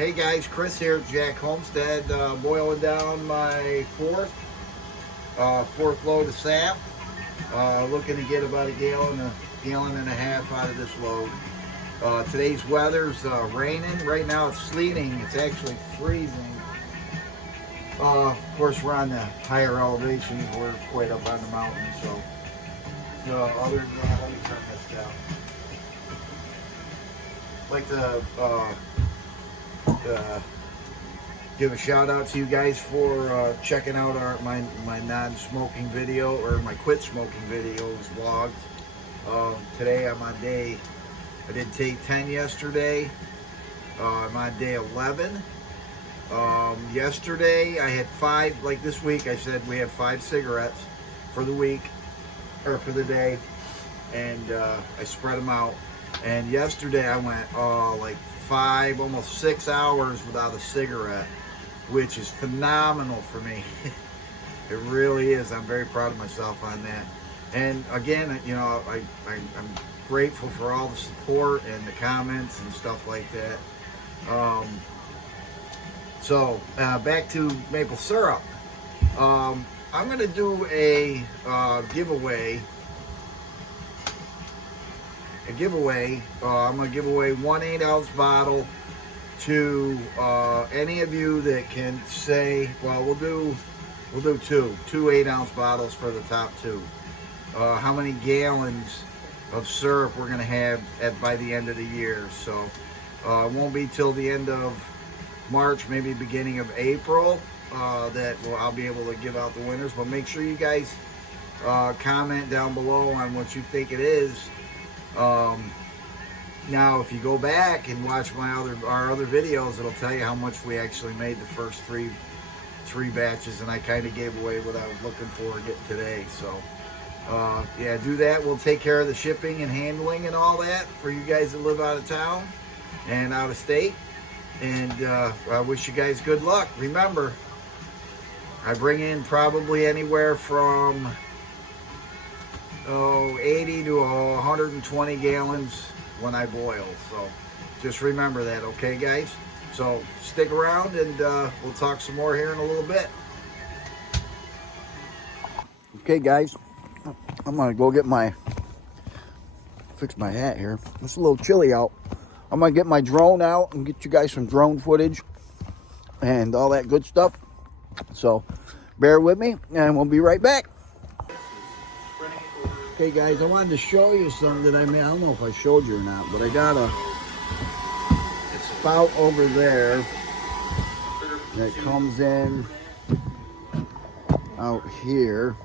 Hey guys, Chris here, Jack Homestead, boiling down my fourth load of sap. Looking to get about a gallon and a half out of this load. Today's weather's raining. Right now it's sleeting. It's actually freezing. Of course, we're on the higher elevations. We're quite up on the mountain, so other than that, let me turn this down. I'd like to give a shout out to you guys for checking out my non-smoking video, or my quit smoking videos vlogs. Today I'm on day, I did take 10 yesterday. I'm on day 11. Yesterday I had 5, like this week I said we have 5 cigarettes for the week, or for the day, and I spread them out. And yesterday I went like 5, almost 6 hours without a cigarette, which is phenomenal for me. It really is. I'm very proud of myself on that. And again, you know, I'm grateful for all the support and the comments and stuff like that. So back to maple syrup. I'm going to do a giveaway. I'm going to give away one 8-ounce bottle to any of you that can say, well, we'll do two 8-ounce bottles for the top 2. How many gallons of syrup we're going to have by the end of the year. So it won't be till the end of March, maybe beginning of April, that I'll be able to give out the winners. But make sure you guys comment down below on what you think it is. Now, if you go back and watch our other videos, it'll tell you how much we actually made the first three batches, and I kind of gave away what I was looking for to get today. So yeah, do that. We'll take care of the shipping and handling and all that for you guys that live out of town and out of state. And I wish you guys good luck. Remember, I bring in probably anywhere from 80 to 120 gallons when I boil. So just remember that, okay guys? So stick around, and we'll talk some more here in a little bit. Okay guys, I'm gonna go fix my hat here. It's a little chilly out. I'm gonna get my drone out and get you guys some drone footage and all that good stuff. So bear with me and we'll be right back. Okay guys, I wanted to show you something that I made. I don't know if I showed you or not, but I got a spout over there that comes in out here.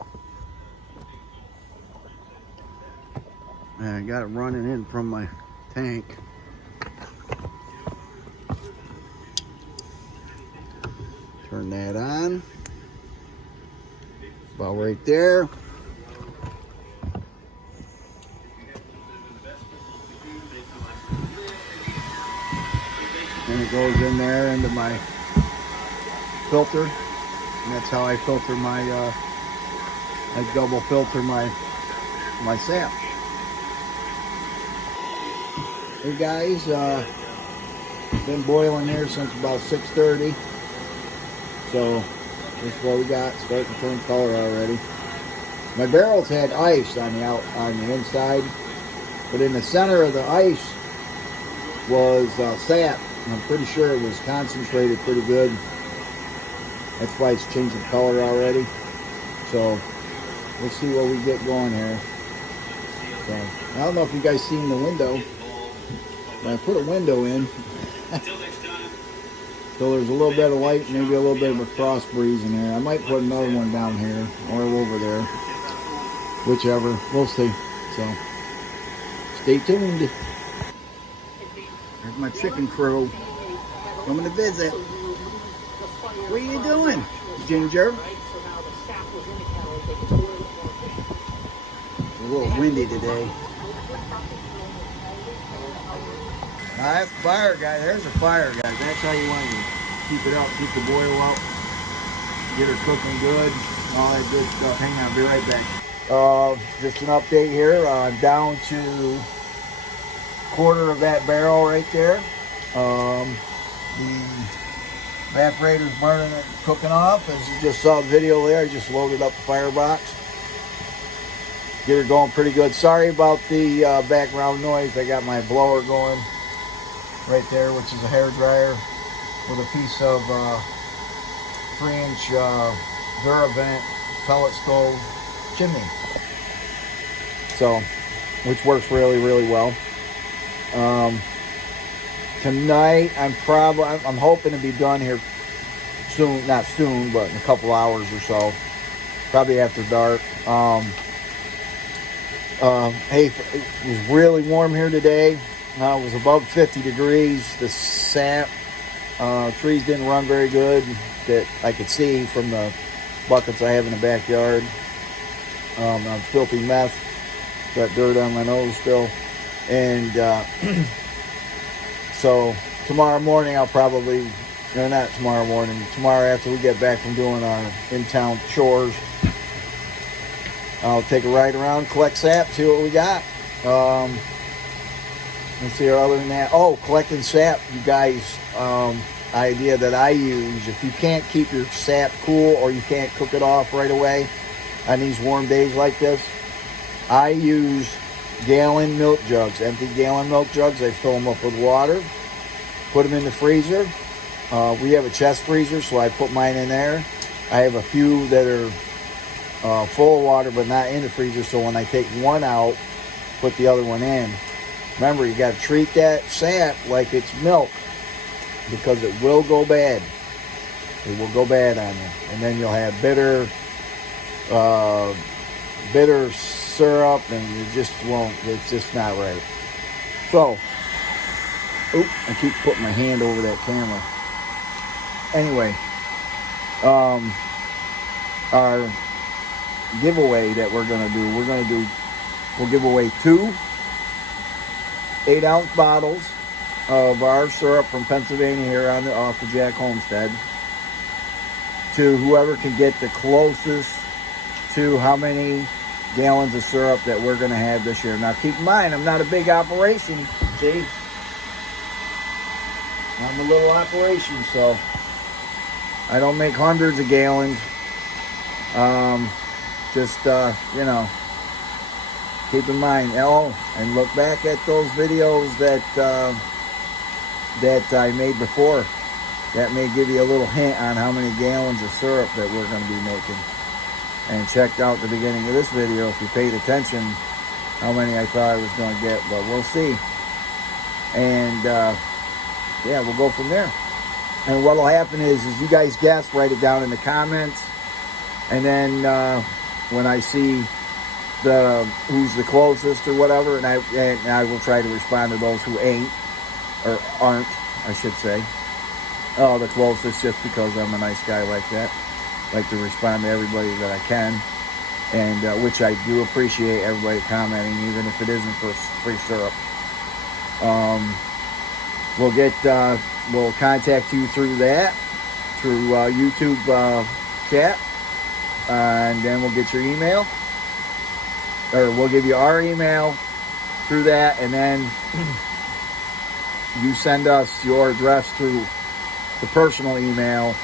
And I got it running in from my tank. Turn that on. About right there. And it goes in there into my filter. And that's how I filter my, I double filter my sap. Hey guys, been boiling here since about 6:30. So this is what we got. Starting to turn color already. My barrels had ice on the inside, but in the center of the ice was sap. I'm pretty sure it was concentrated pretty good. That's why it's changing color already. So let's see what we get going here. So I don't know if you guys seen the window, but I put a window in. So there's a little bit of light, maybe a little bit of a cross breeze in there. I might put another one down here or over there. Whichever. We'll see. So stay tuned. There's my chicken crew coming to visit. What are you doing, Ginger? It's a little windy today. Now that's fire, guys. There's a fire, guys. That's how you want to keep it up, keep the boil up, get her cooking good, all that good stuff. Hang on, I'll be right back. Just an update here. Down to quarter of that barrel right there. The evaporator's burning and cooking off. As you just saw the video there, I just loaded up the firebox. Get her going pretty good. Sorry about the background noise. I got my blower going right there, which is a hair dryer with a piece of 3-inch Duravent pellet stove chimney. So, which works really, really well. Tonight, I'm hoping to be done here soon. Not soon, but in a couple hours or so. Probably after dark. Hey, it was really warm here today. It was above 50 degrees. The sap trees didn't run very good that I could see from the buckets I have in the backyard. I'm filthy mess. Got dirt on my nose still. And so tomorrow morning I'll probably, no, not tomorrow morning, tomorrow after we get back from doing our in-town chores, I'll take a ride around, collect sap, see what we got. Let's see, other than that, collecting sap, you guys, idea that I use, if you can't keep your sap cool or you can't cook it off right away on these warm days like this, I use gallon milk jugs, empty gallon milk jugs. I fill them up with water, put them in the freezer. We have a chest freezer, so I put mine in there. I have a few that are full of water but not in the freezer, so when I take one out, put the other one in. Remember, you got to treat that sap like it's milk, because it will go bad. It will go bad on you, and then you'll have bitter syrup, and it just won't. It's just not right. So, I keep putting my hand over that camera. Anyway, our giveaway that we're gonna do, we'll give away 2 8-ounce bottles of our syrup from Pennsylvania here off the Jack Homestead to whoever can get the closest to how many gallons of syrup that we're going to have this year. Now keep in mind, I'm not a big operation, see? I'm a little operation, so I don't make hundreds of gallons. Keep in mind, and look back at those videos that I made before. That may give you a little hint on how many gallons of syrup that we're going to be making. And check out the beginning of this video if you paid attention how many I thought I was going to get, but we'll see. And we'll go from there. And what'll happen is you guys guess, write it down in the comments, and then when I see who's the closest or whatever, and I will try to respond to those who aren't, I should say. The closest, just because I'm a nice guy like that. Like to respond to everybody that I can, and which I do appreciate everybody commenting, even if it isn't for free syrup. We'll contact you through that, through YouTube chat, and then we'll get your email, or we'll give you our email through that, and then you send us your address through the personal email,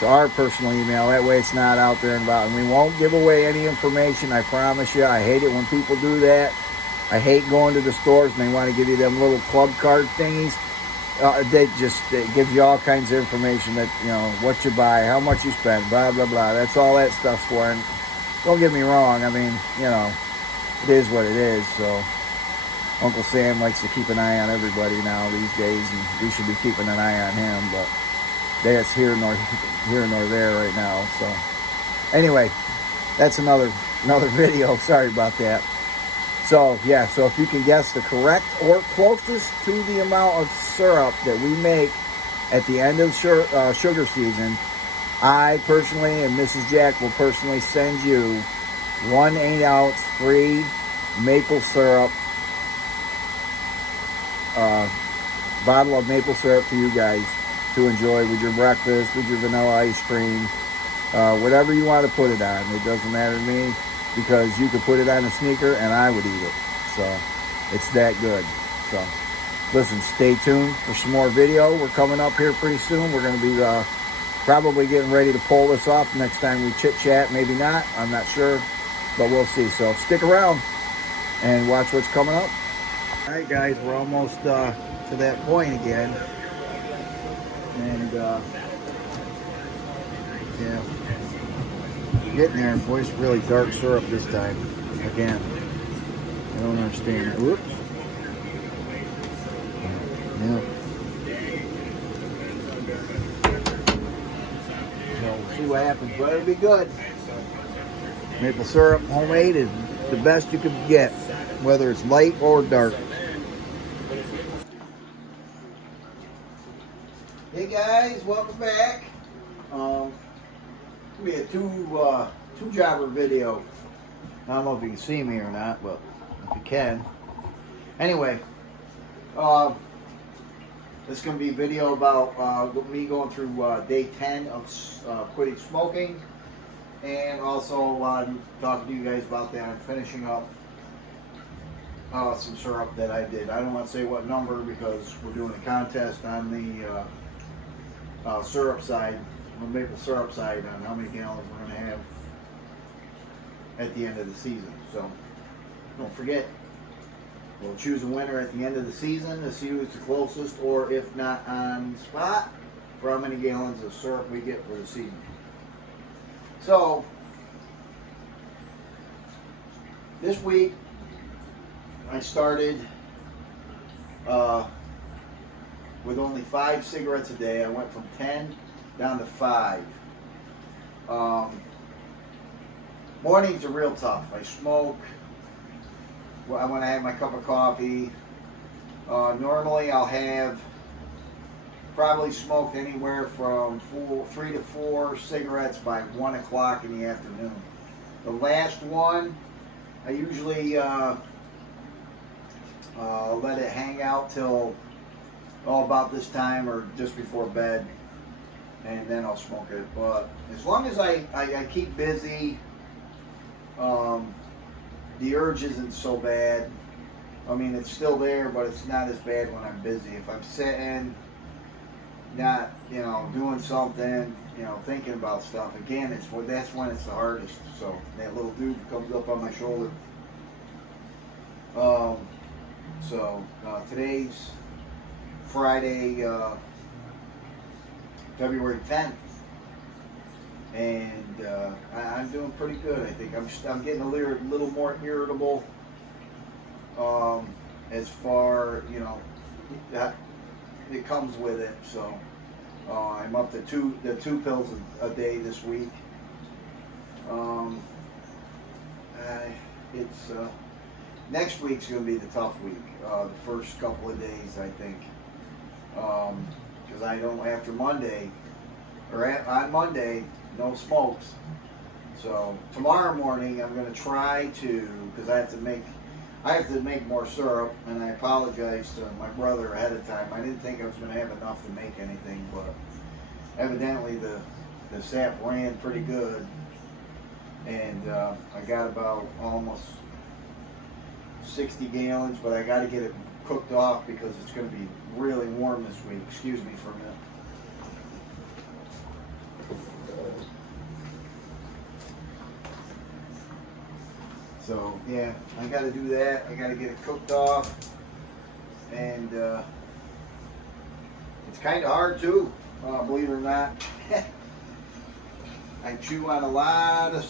to our personal email. That way it's not out there and about. And we won't give away any information, I promise you. I hate it when people do that. I hate going to the stores and they want to give you them little club card thingies. It gives you all kinds of information that, what you buy, how much you spend, blah, blah, blah. That's all that stuff's for. And don't get me wrong. I mean, it is what it is. So Uncle Sam likes to keep an eye on everybody now these days, and we should be keeping an eye on him, but that's here nor there right now. So anyway, that's another video. Sorry about that. So so if you can guess the correct or closest to the amount of syrup that we make at the end of sugar season, I personally and Mrs. Jack will personally send you 1 8-ounce free maple syrup bottle of maple syrup to you guys to enjoy with your breakfast, with your vanilla ice cream, whatever you want to put it on. It doesn't matter to me, because you could put it on a sneaker and I would eat it. So it's that good. So Listen, stay tuned for some more video. We're coming up here pretty soon. We're going to be probably getting ready to pull this off next time we chit chat. Maybe not. I'm not sure, but we'll see. So stick around and watch what's coming up. All right, guys, we're almost to that point again. And yeah, getting there. Boy, it's really dark syrup this time. Again, I don't understand it. Whoops. Yeah. So we'll see what happens, but it'll be good. Maple syrup, homemade, is the best you can get, whether it's light or dark. Hey guys, welcome back. It'll be a two jobber video. I don't know if you can see me or not, but if you can. Anyway, this is going to be a video about me going through day 10 of quitting smoking, and also talking to you guys about that and finishing up some syrup that I did. I don't want to say what number because we're doing a contest on the syrup side, the maple syrup side, on how many gallons we're going to have at the end of the season. So don't forget, we'll choose a winner at the end of the season to see who's the closest, or if not on spot, for how many gallons of syrup we get for the season. So this week I started with only 5 cigarettes a day. I went from 10 down to 5. Mornings are real tough. I smoke when I have my cup of coffee. Normally I'll have probably smoked anywhere from 3 to 4 cigarettes by 1 o'clock in the afternoon. The last one, I usually let it hang out till about this time or just before bed, and then I'll smoke it. But as long as I keep busy, the urge isn't so bad. I mean, it's still there, but it's not as bad when I'm busy. If I'm sitting, not, doing something, thinking about stuff, again, that's when it's the hardest. So that little dude comes up on my shoulder. Today's Friday, February 10th, and I'm doing pretty good. I think I'm getting a little more irritable. As far, that it comes with it. So I'm up to two pills a day this week. Next week's going to be the tough week. The first couple of days, I think, because I don't, after Monday, on Monday, no smokes. So tomorrow morning I'm going to try to, because I have to make more syrup, and I apologize to my brother ahead of time. I didn't think I was going to have enough to make anything, but evidently the sap ran pretty good, and I got about almost 60 gallons, but I got to get it cooked off because it's going to be really warm this week. Excuse me for a minute. So yeah, I got to do that. I got to get it cooked off, and it's kind of hard too, believe it or not. I chew on a lot of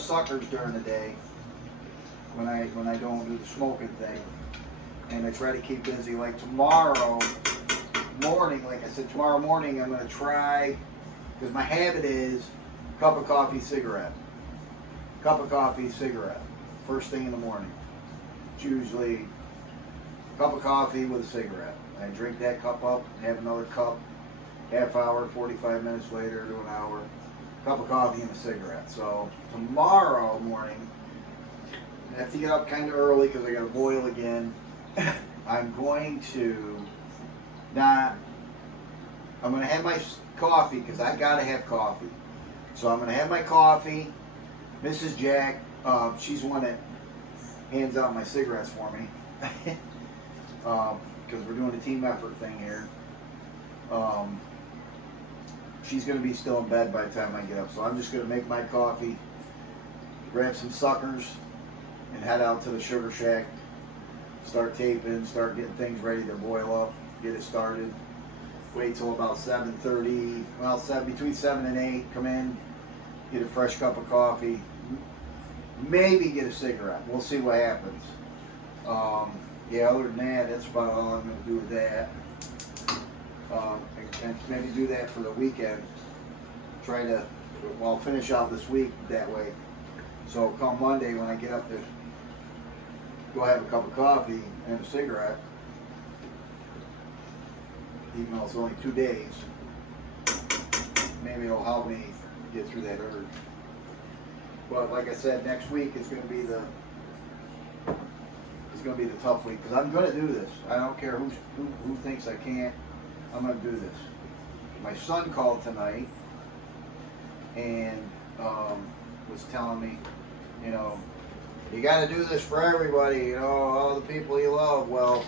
suckers during the day when I don't do the smoking thing, and I try to keep busy. Like tomorrow morning, like I said, tomorrow morning I'm going to try, because my habit is cup of coffee, cigarette. Cup of coffee, cigarette. First thing in the morning. It's usually a cup of coffee with a cigarette. I drink that cup up, have another cup, half hour, 45 minutes later to an hour. Cup of coffee and a cigarette. So tomorrow morning, I have to get up kind of early because I got to boil again. I'm going to have my coffee, because I got to have coffee. So I'm going to have my coffee. Mrs. Jack, she's the one that hands out my cigarettes for me. because we're doing a team effort thing here. She's going to be still in bed by the time I get up, so I'm just going to make my coffee, grab some suckers, and head out to the Sugar Shack. Start taping, start getting things ready to boil up, get it started. Wait till about 7:30, well, between 7 and 8, come in, get a fresh cup of coffee, maybe get a cigarette. We'll see what happens. Yeah, other than that, that's about all I'm going to do with that. And maybe do that for the weekend. Try to, well, finish out this week that way. So come Monday when I get up to go have a cup of coffee and a cigarette, even though it's only 2 days, maybe it'll help me get through that urge. But like I said, next week is going to be the tough week, because I'm going to do this. I don't care who thinks I can't. I'm going to do this. My son called tonight and was telling me, you know, you got to do this for everybody, you know, all the people you love. Well,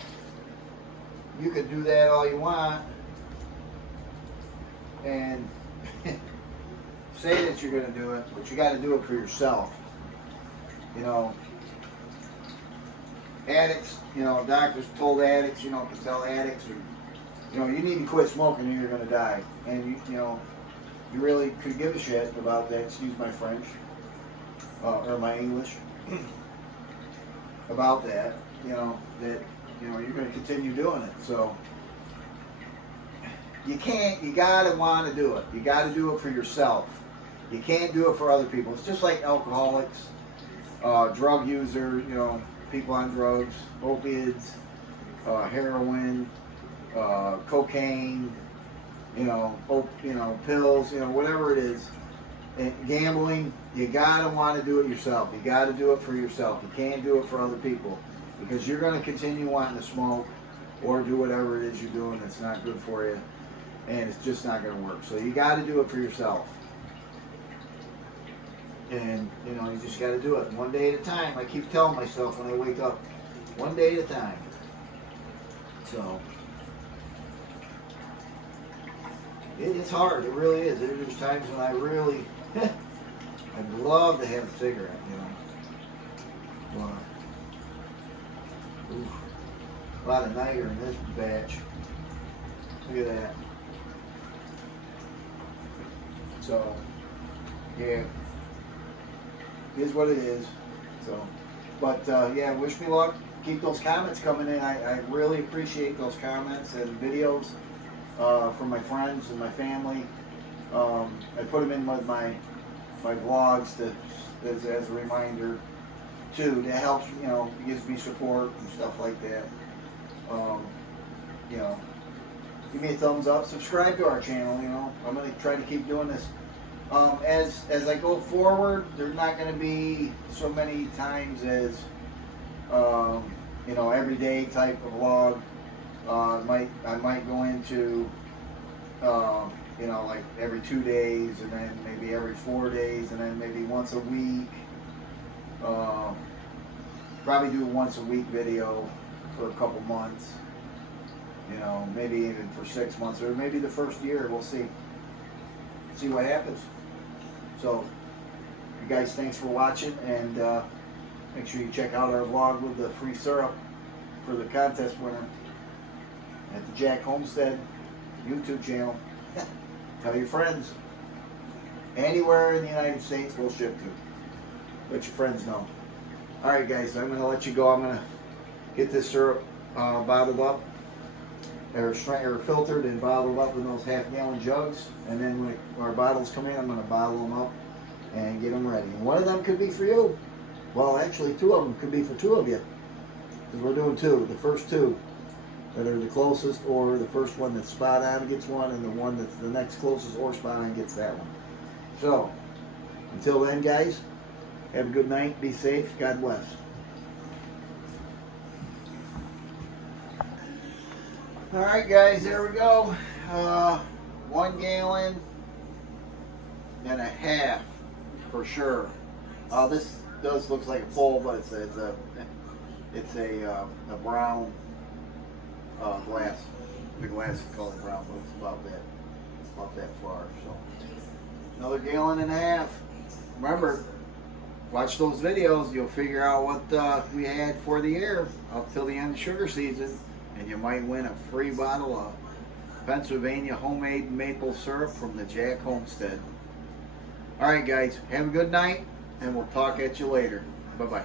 you could do that all you want and say that you're going to do it, but you got to do it for yourself. You know, addicts, you know, doctors told addicts, you know, can tell addicts, or, you know, you need to quit smoking or you're going to die. And, you know, you really could give a shit about that, excuse my French, or my English, about that, you know, that, you know, you're going to continue doing it. So, you got to want to do it. You got to do it for yourself. You can't do it for other people. It's just like alcoholics, drug users, you know, people on drugs, opiates, heroin, cocaine, you know, pills, you know, whatever it is. And gambling, you gotta want to do it yourself. You gotta do it for yourself. You can't do it for other people, because you're going to continue wanting to smoke or do whatever it is you're doing that's not good for you, and it's just not going to work. So you got to do it for yourself. And, you know, you just got to do it one day at a time. I keep telling myself when I wake up, one day at a time. So, it's hard. It really is. There's times when I really, I'd love to have a cigarette, you know. Well, oof, a lot of niter in this batch. Look at that. So, yeah. It is what it is. So, but yeah, wish me luck. Keep those comments coming in. I really appreciate those comments and videos from my friends and my family. I put them in with my vlogs as a reminder too. That helps, you know, it gives me support and stuff like that. You know, give me a thumbs up. Subscribe to our channel. You know, I'm going to try to keep doing this. As I go forward, there's not going to be so many times as, you know, everyday type of vlog. I might go into, you know, like every 2 days, and then maybe every 4 days, and then maybe once a week. Probably do a once a week video for a couple months. You know, maybe even for 6 months, or maybe the first year. We'll see. See what happens. So, you guys, thanks for watching, and make sure you check out our vlog with the free syrup for the contest winner at the Jack Homestead YouTube channel. Tell your friends. Anywhere in the United States we'll ship to. Let your friends know. Alright guys, I'm going to let you go. I'm going to get this syrup bottled up, or filtered and bottled up in those half-gallon jugs, and then when our bottles come in, I'm going to bottle them up and get them ready. And one of them could be for you. Well, actually, 2 of them could be for 2 of you, because we're doing 2. The first 2 that are the closest, or the first one that's spot on gets one, and the one that's the next closest or spot on gets that one. So, until then, guys, have a good night. Be safe. God bless. Alright guys, there we go. 1 gallon and a half for sure. This does look like a pole, but it's a It's a brown glass. The glass is colored brown, but it's about that far. So another gallon and a half. Remember, watch those videos. You'll figure out what we had for the year up till the end of sugar season, and you might win a free bottle of Pennsylvania homemade maple syrup from the Jack Homestead. All right, guys, have a good night, and we'll talk at you later. Bye-bye.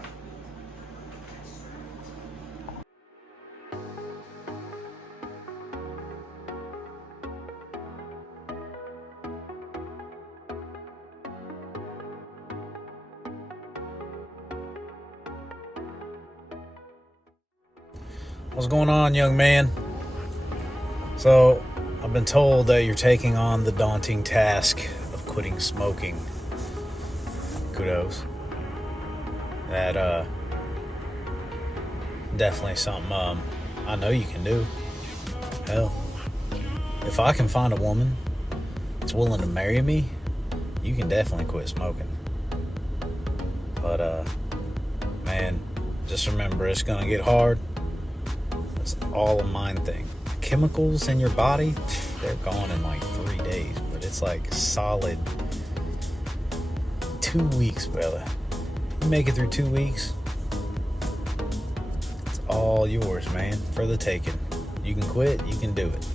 What's going on, young man? So, I've been told that you're taking on the daunting task of quitting smoking. Kudos. That, definitely something, I know you can do. Hell, if I can find a woman that's willing to marry me, you can definitely quit smoking. But, man, just remember, it's gonna get hard. It's all a mind thing. The chemicals in your body, they're gone in like 3 days, but it's like solid 2 weeks, brother. You make it through 2 weeks, it's all yours, man, for the taking. You can quit, you can do it.